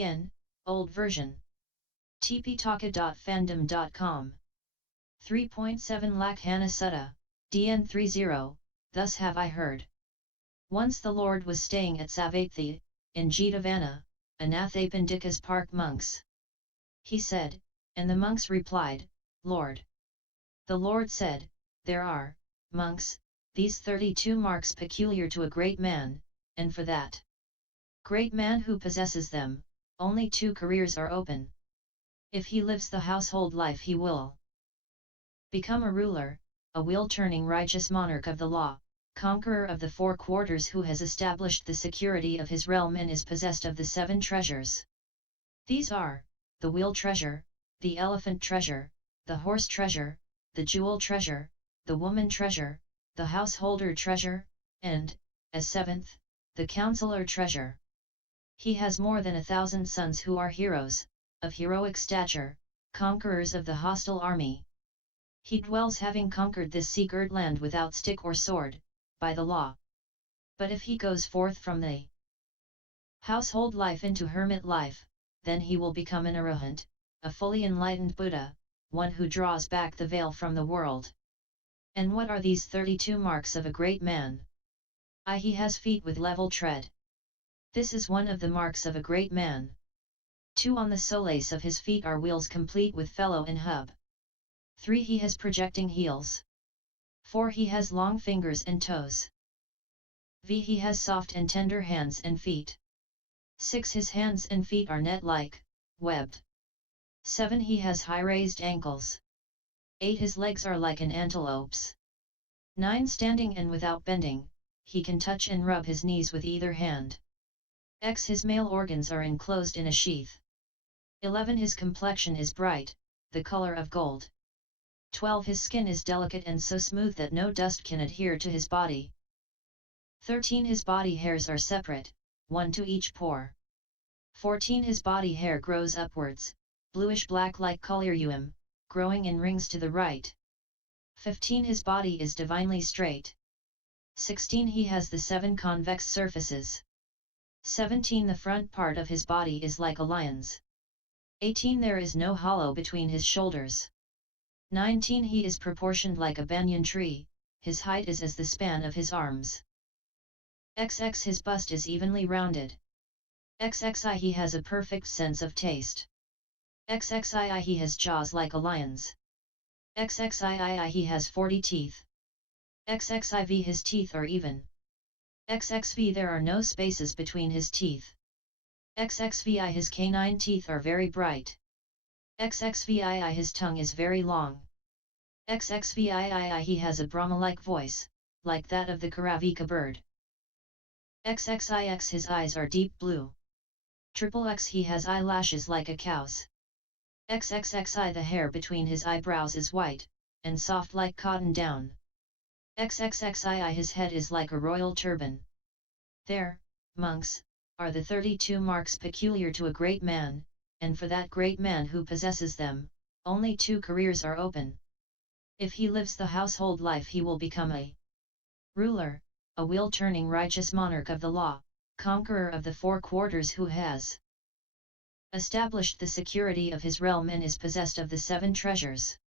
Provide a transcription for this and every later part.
DN, Old Version. tptaka.fandom.com 3.7 Lakh Hana Sutta, DN 30, Thus have I heard. Once the Lord was staying at VIII, in Jetavana, Anathapindika's park monks. He said, and the monks replied, Lord. The Lord said, there are, monks, these 32 marks peculiar to a great man, and for that great man who possesses them, only 2 careers are open. If he lives the household life he will become a ruler, a wheel-turning righteous monarch of the law, conqueror of the 4 quarters who has established the security of his realm and is possessed of the 7 treasures. These are, the wheel treasure, the elephant treasure, the horse treasure, the jewel treasure, the woman treasure, the householder treasure, and, as 7th, the counselor treasure. He has more than 1,000 sons who are heroes, of heroic stature, conquerors of the hostile army. He dwells having conquered this sea-girt land without stick or sword, by the law. But if he goes forth from the household life into hermit life, then he will become an arahant, a fully enlightened Buddha, one who draws back the veil from the world. And what are these 32 marks of a great man? I. He has feet with level tread. This is one of the marks of a great man. 2. On the soles of his feet are wheels complete with felloe and hub. 3. He has projecting heels. 4. He has long fingers and toes. V. He has soft and tender hands and feet. 6. His hands and feet are net-like, webbed. 7. He has high raised ankles. 8. His legs are like an antelope's. 9. Standing and without bending, he can touch and rub his knees with either hand. X. His male organs are enclosed in a sheath. 11. His complexion is bright, the color of gold. 12. His skin is delicate and so smooth that no dust can adhere to his body. 13. His body hairs are separate, one to each pore. 14. His body hair grows upwards, bluish-black like collyruim, growing in rings to the right. 15. His body is divinely straight. 16. He has the 7 convex surfaces. 17. The front part of his body is like a lion's. 18. There is no hollow between his shoulders. 19. He is proportioned like a banyan tree, his height is as the span of his arms. XX. His bust is evenly rounded. XXI. He has a perfect sense of taste. XXII. He has jaws like a lion's. XXIII. He has 40 teeth. XXIV. His teeth are even. XXV. There are no spaces between his teeth. XXVI. His canine teeth are very bright. XXVII. His tongue is very long. XXVII. He has a Brahma-like voice, like that of the Karavika bird. XXIX. His eyes are deep blue. XXX. He has eyelashes like a cow's. XXXI. The hair between his eyebrows is white, and soft like cotton down. XXXII. His head is like a royal turban. There, monks, are the 32 marks peculiar to a great man, and for that great man who possesses them, only 2 careers are open. If he lives the household life he will become a ruler, a wheel-turning righteous monarch of the law, conqueror of the 4 quarters who has established the security of his realm and is possessed of the 7 treasures.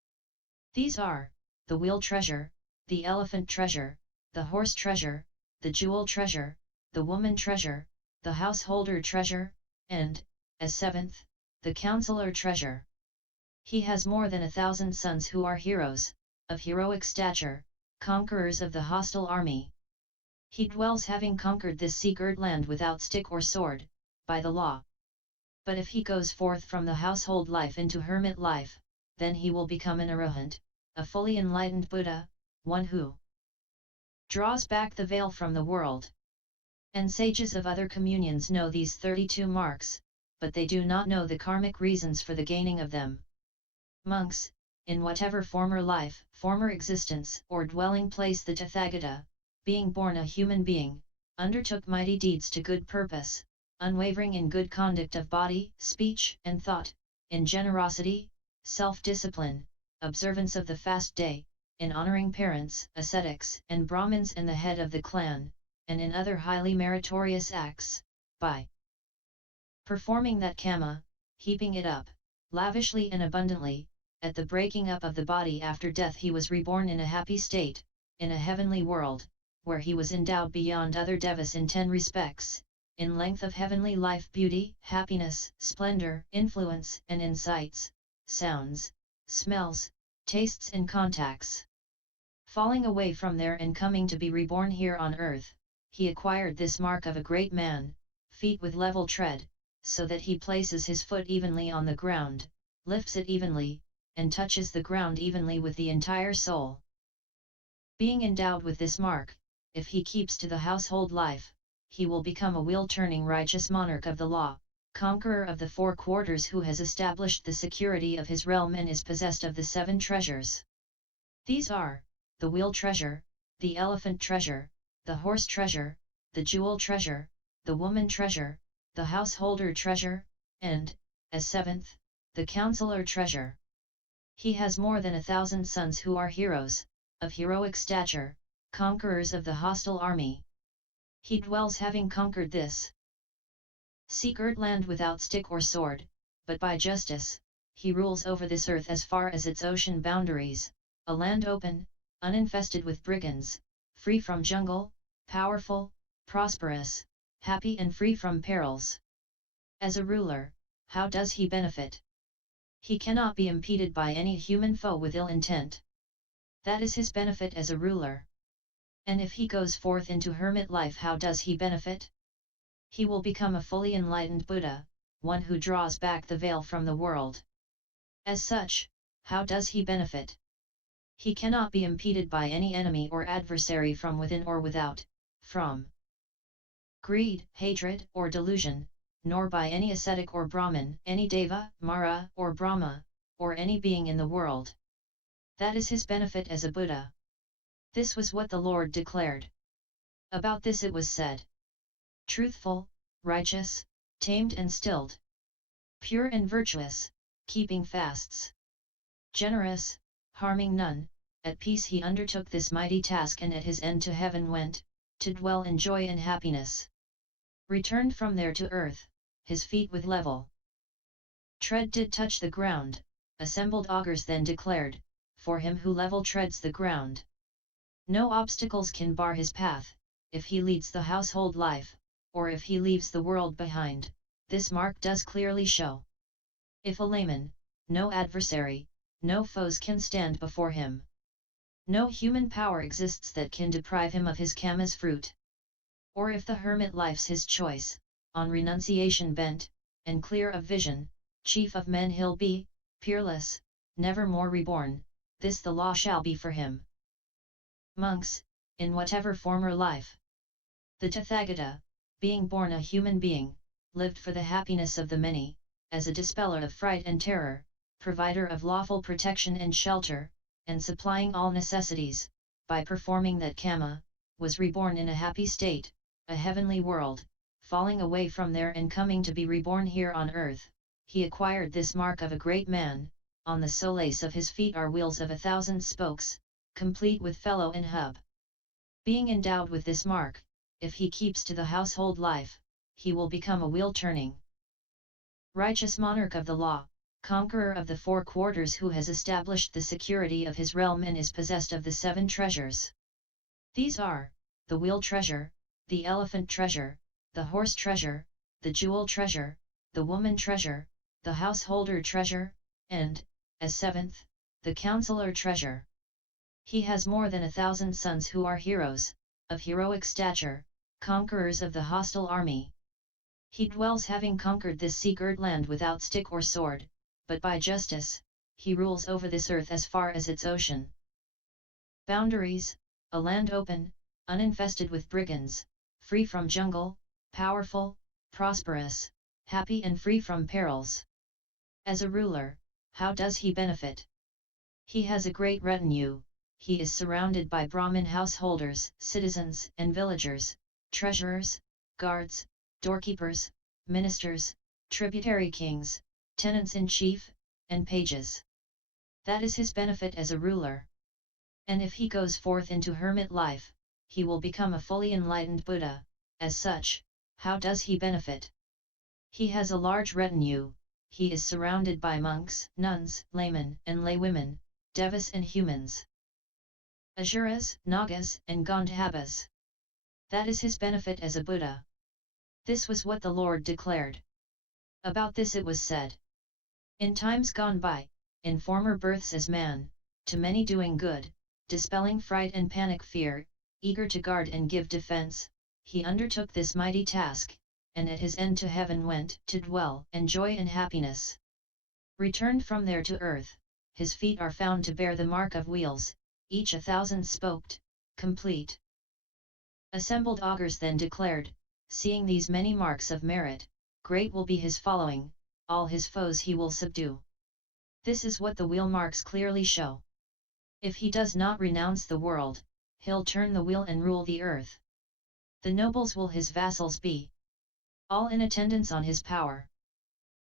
These are, the wheel treasure, the elephant treasure, the horse treasure, the jewel treasure, the woman treasure, the householder treasure, and, as 7th, the counselor treasure. He has more than 1,000 sons who are heroes, of heroic stature, conquerors of the hostile army. He dwells having conquered this sea-girt land without stick or sword, by the law. But if he goes forth from the household life into hermit life, then he will become an arahant, a fully enlightened Buddha, one who draws back the veil from the world. And sages of other communions know these 32 marks, but they do not know the karmic reasons for the gaining of them. Monks, in whatever former life, former existence or dwelling place the Tathagata, being born a human being, undertook mighty deeds to good purpose, unwavering in good conduct of body, speech and thought, in generosity, self-discipline, observance of the fast day, in honoring parents, ascetics and Brahmins and the head of the clan, and in other highly meritorious acts, by Performing that karma, heaping it up, lavishly and abundantly, at the breaking up of the body after death he was reborn in a happy state, in a heavenly world, where he was endowed beyond other devas in 10 respects, in length of heavenly life, beauty, happiness, splendor, influence and insights, sounds, smells, tastes and contacts. Falling away from there and coming to be reborn here on earth, he acquired this mark of a great man, feet with level tread, so that he places his foot evenly on the ground, lifts it evenly, and touches the ground evenly with the entire soul. Being endowed with this mark, if he keeps to the household life, he will become a wheel-turning righteous monarch of the law, conqueror of the 4 quarters who has established the security of his realm and is possessed of the 7 treasures. These are, the wheel treasure, the elephant treasure, the horse treasure, the jewel treasure, the woman treasure, the householder treasure, and, as 7th, the counselor treasure. He has more than 1,000 sons who are heroes, of heroic stature, conquerors of the hostile army. He dwells having conquered this sea-girt land without stick or sword, but by justice, he rules over this earth as far as its ocean boundaries, a land open, uninfested with brigands, free from jungle, powerful, prosperous, happy and free from perils. As a ruler, how does he benefit? He cannot be impeded by any human foe with ill intent. That is his benefit as a ruler. And if he goes forth into hermit life, how does he benefit? He will become a fully enlightened Buddha, one who draws back the veil from the world. As such, how does he benefit? He cannot be impeded by any enemy or adversary from within or without, from greed, hatred, or delusion, nor by any ascetic or Brahmin, any Deva, Mara, or Brahma, or any being in the world. That is his benefit as a Buddha. This was what the Lord declared. About this it was said: truthful, righteous, tamed and stilled, pure and virtuous, keeping fasts, generous, harming none, at peace he undertook this mighty task and at his end to heaven went, to dwell in joy and happiness. Returned from there to earth, his feet with level tread did touch the ground, assembled augurs then declared, for him who level treads the ground, no obstacles can bar his path, if he leads the household life, or if he leaves the world behind, this mark does clearly show. If a layman, no adversary, no foes can stand before him. No human power exists that can deprive him of his karma's fruit. Or if the hermit life's his choice, on renunciation bent, and clear of vision, chief of men he'll be, peerless, never more reborn, this the law shall be for him. Monks, in whatever former life the Tathagata, being born a human being, lived for the happiness of the many, as a dispeller of fright and terror, provider of lawful protection and shelter, and supplying all necessities, by performing that karma, was reborn in a happy state, a heavenly world, falling away from there and coming to be reborn here on earth, he acquired this mark of a great man, on the soles of his feet are wheels of 1,000 spokes, complete with felloe and hub. Being endowed with this mark, if he keeps to the household life, he will become a wheel-turning righteous monarch of the law, conqueror of the 4 quarters who has established the security of his realm and is possessed of the 7 treasures. These are, the wheel treasure, the elephant treasure, the horse treasure, the jewel treasure, the woman treasure, the householder treasure, and, as 7th, the counselor treasure. He has more than 1,000 sons who are heroes, of heroic stature, conquerors of the hostile army. He dwells having conquered this sea-girt land without stick or sword, but by justice, he rules over this earth as far as its ocean boundaries, a land open, uninfested with brigands, free from jungle, powerful, prosperous, happy and free from perils. As a ruler, how does he benefit? He has a great retinue, he is surrounded by Brahmin householders, citizens and villagers, treasurers, guards, doorkeepers, ministers, tributary kings, tenants-in-chief, and pages. That is his benefit as a ruler. And if he goes forth into hermit life, he will become a fully enlightened Buddha. As such, how does he benefit? He has a large retinue, he is surrounded by monks, nuns, laymen and laywomen, devas and humans, asuras, nagas and gandhabas. That is his benefit as a Buddha. This was what the Lord declared. About this it was said. In times gone by, in former births as man, to many doing good, dispelling fright and panic fear, eager to guard and give defense, he undertook this mighty task, and at his end to heaven went to dwell, and joy and happiness. Returned from there to earth, his feet are found to bear the mark of wheels, each 1,000 spoked, complete. Assembled augurs then declared, seeing these many marks of merit, great will be his following, all his foes he will subdue. This is what the wheel marks clearly show. If he does not renounce the world, he'll turn the wheel and rule the earth. The nobles will his vassals be, all in attendance on his power.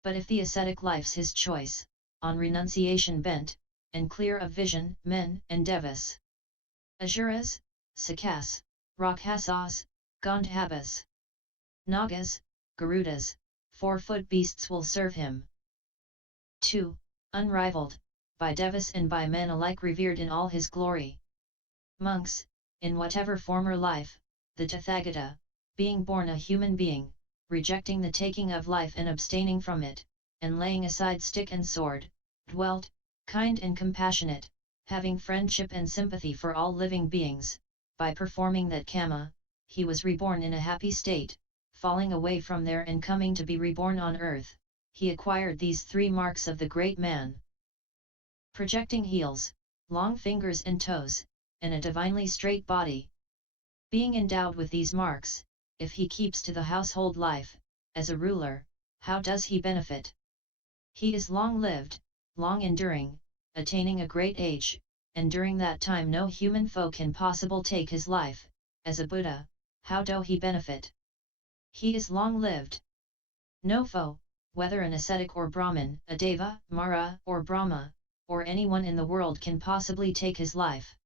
But if the ascetic life's his choice, on renunciation bent, and clear of vision, men and devas, asuras, sakas, rakshasas, gandhabas, nagas, garudas, 4-foot beasts will serve him. 2. Unrivaled, by devas and by men alike revered in all his glory. Monks, in whatever former life, the Tathagata, being born a human being, rejecting the taking of life and abstaining from it, and laying aside stick and sword, dwelt, kind and compassionate, having friendship and sympathy for all living beings, by performing that karma, he was reborn in a happy state, falling away from there and coming to be reborn on earth, he acquired these 3 marks of the great man. Projecting heels, long fingers and toes, and a divinely straight body. Being endowed with these marks, if he keeps to the household life, as a ruler, how does he benefit? He is long-lived, long-enduring, attaining a great age, and during that time no human foe can possible take his life, as a Buddha, how do he benefit? He is long-lived. No foe, whether an ascetic or Brahmin, a Deva, Mara or Brahma, or anyone in the world can possibly take his life.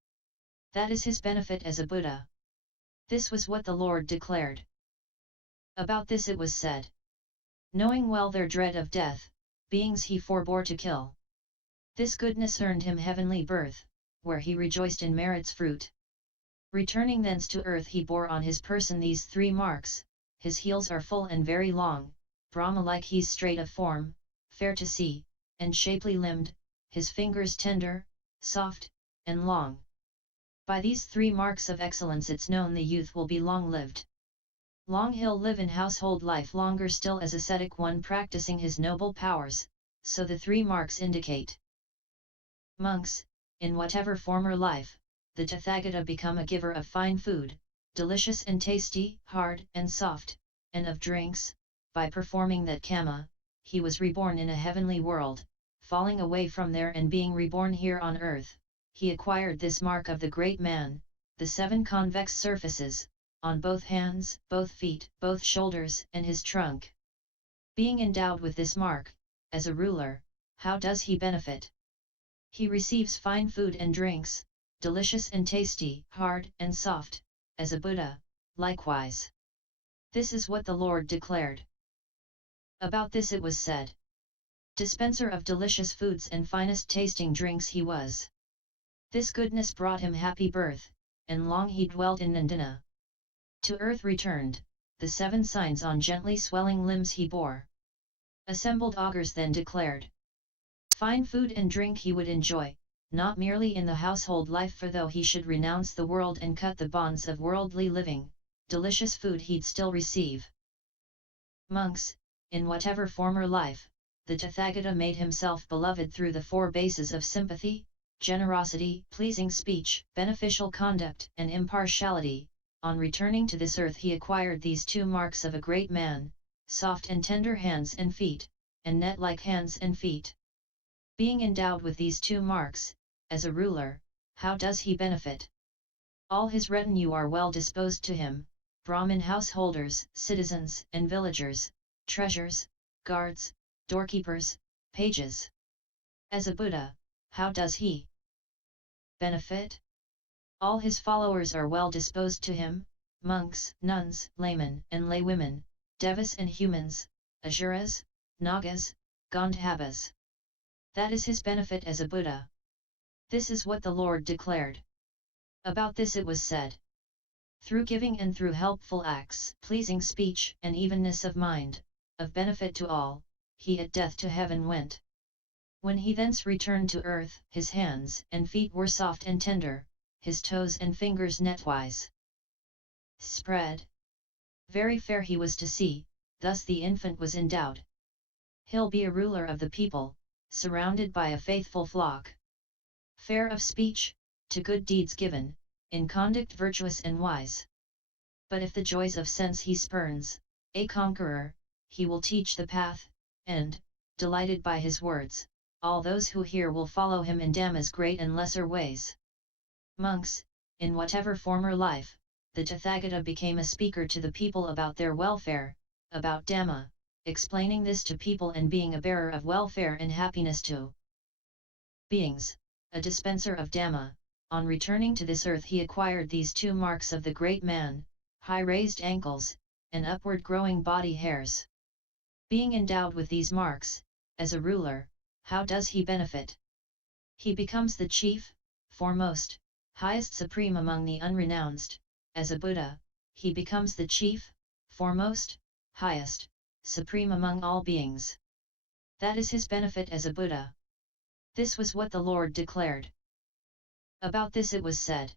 That is his benefit as a Buddha. This was what the Lord declared. About this it was said. Knowing well their dread of death, beings he forbore to kill. This goodness earned him heavenly birth, where he rejoiced in merit's fruit. Returning thence to earth he bore on his person these 3 marks, his heels are full and very long, Brahma-like he's straight of form, fair to see, and shapely limbed, his fingers tender, soft, and long. By these 3 marks of excellence it's known the youth will be long-lived. Long he'll live in household life longer still as ascetic one practicing his noble powers, so the 3 marks indicate. Monks, in whatever former life, the Tathagata become a giver of fine food, delicious and tasty, hard and soft, and of drinks, by performing that karma, he was reborn in a heavenly world, falling away from there and being reborn here on earth, he acquired this mark of the great man, the 7 convex surfaces, on both hands, both feet, both shoulders and his trunk. Being endowed with this mark, as a ruler, how does he benefit? He receives fine food and drinks, delicious and tasty, hard and soft, as a Buddha, likewise. This is what the Lord declared. About this it was said. Dispenser of delicious foods and finest tasting drinks he was. This goodness brought him happy birth, and long he dwelt in Nandina. To earth returned, the 7 signs on gently swelling limbs he bore. Assembled augurs then declared. Fine food and drink he would enjoy, not merely in the household life for though he should renounce the world and cut the bonds of worldly living, delicious food he'd still receive. Monks, in whatever former life, the Tathagata made himself beloved through the 4 bases of sympathy, generosity, pleasing speech, beneficial conduct and impartiality. On returning to this earth he acquired these 2 marks of a great man, soft and tender hands and feet, and net-like hands and feet. Being endowed with these 2 marks, as a ruler, how does he benefit? All his retinue are well disposed to him, Brahmin householders, citizens and villagers, treasures, guards, doorkeepers, pages. As a Buddha, how does he benefit? All his followers are well disposed to him, monks, nuns, laymen and laywomen, devas and humans, Asuras, Nagas, Gandhabas. That is his benefit as a Buddha. This is what the Lord declared. About this it was said. Through giving and through helpful acts, pleasing speech and evenness of mind, of benefit to all, he at death to heaven went. When he thence returned to earth, his hands and feet were soft and tender, his toes and fingers netwise spread. Very fair he was to see, thus the infant was endowed. He'll be a ruler of the people, surrounded by a faithful flock. Fair of speech, to good deeds given, in conduct virtuous and wise. But if the joys of sense he spurns, a conqueror, he will teach the path, and, delighted by his words, all those who hear will follow him in Dhamma's great and lesser ways. Monks, in whatever former life, the Tathagata became a speaker to the people about their welfare, about Dhamma, explaining this to people and being a bearer of welfare and happiness to beings, a dispenser of Dhamma. On returning to this earth he acquired these two marks of the great man, high raised ankles, and upward growing body hairs. Being endowed with these marks, as a ruler, how does he benefit? He becomes the chief, foremost, highest supreme among the unrenounced. As a Buddha, he becomes the chief, foremost, highest, supreme among all beings. That is his benefit as a Buddha. This was what the Lord declared. About this it was said.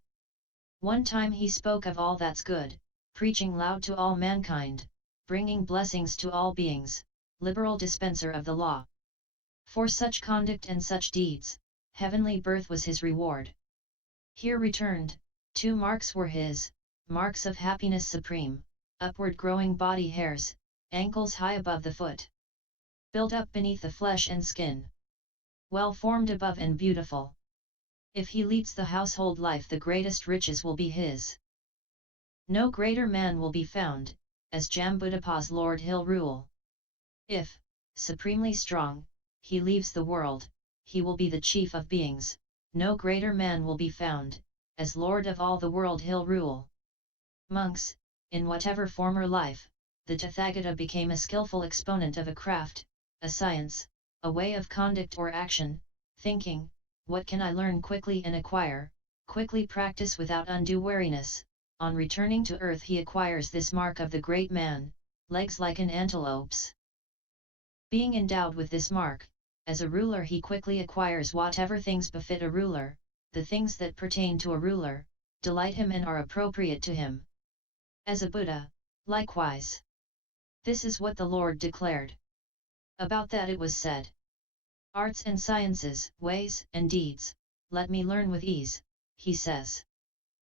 One time he spoke of all that's good, preaching loud to all mankind, bringing blessings to all beings, liberal dispenser of the law. For such conduct and such deeds, heavenly birth was his reward. Here returned, two marks were his, marks of happiness supreme, upward growing body hairs, ankles high above the foot, built up beneath the flesh and skin, well formed above and beautiful. If he leads the household life, the greatest riches will be his. No greater man will be found, as Jambudipa's Lord he'll rule. If, supremely strong, he leaves the world, he will be the chief of beings, no greater man will be found, as Lord of all the world he'll rule. Monks, in whatever former life, the Tathagata became a skillful exponent of a craft, a science, a way of conduct or action, thinking, what can I learn quickly and acquire, quickly practice without undue weariness. On returning to earth he acquires this mark of the great man, legs like an antelope's. Being endowed with this mark, as a ruler he quickly acquires whatever things befit a ruler, the things that pertain to a ruler, delight him and are appropriate to him. As a Buddha, likewise. This is what the Lord declared. About that it was said. Arts and sciences, ways and deeds, let me learn with ease, he says.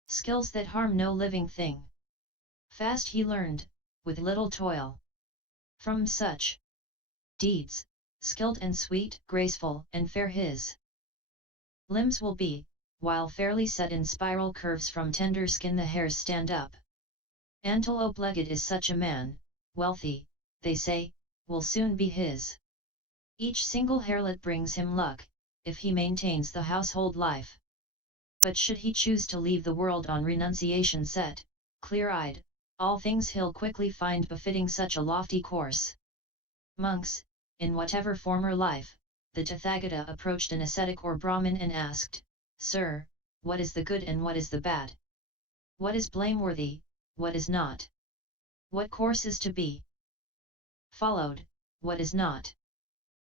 Skills that harm no living thing. Fast he learned, with little toil. From such deeds, skilled and sweet, graceful and fair his limbs will be, while fairly set in spiral curves from tender skin the hairs stand up. Antelope-legged is such a man, wealthy, they say, will soon be his. Each single hairlet brings him luck, if he maintains the household life. But should he choose to leave the world on renunciation set, clear-eyed, all things he'll quickly find befitting such a lofty course. Monks, in whatever former life, the Tathagata approached an ascetic or Brahmin and asked, Sir, what is the good and what is the bad? What is blameworthy, what is not? What course is to be followed, what is not?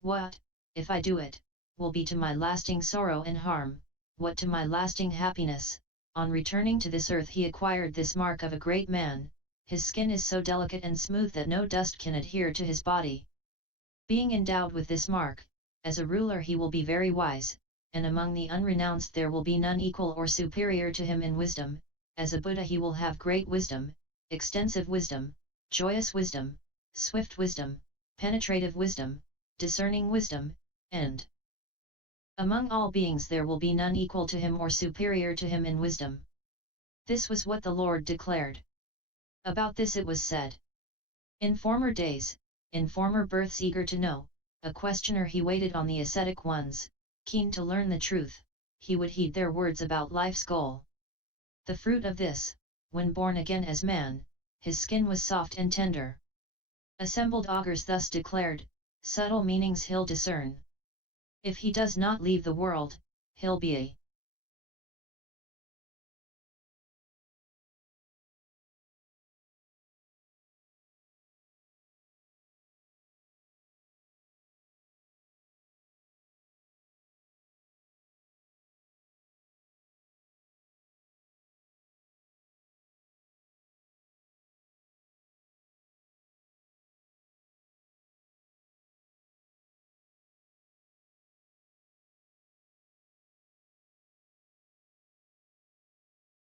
What, if I do it, will be to my lasting sorrow and harm, what to my lasting happiness? On returning to this earth he acquired this mark of a great man, his skin is so delicate and smooth that no dust can adhere to his body. Being endowed with this mark, as a ruler he will be very wise, and among the unrenounced there will be none equal or superior to him in wisdom. As a Buddha he will have great wisdom, extensive wisdom, joyous wisdom, swift wisdom, penetrative wisdom, discerning wisdom, and among all beings there will be none equal to him or superior to him in wisdom. This was what the Lord declared. About this it was said. In former days, in former births eager to know, a questioner he waited on the ascetic ones, keen to learn the truth, he would heed their words about life's goal. The fruit of this, when born again as man, his skin was soft and tender. Assembled augurs thus declared, subtle meanings he'll discern. If he does not leave the world, he'll be a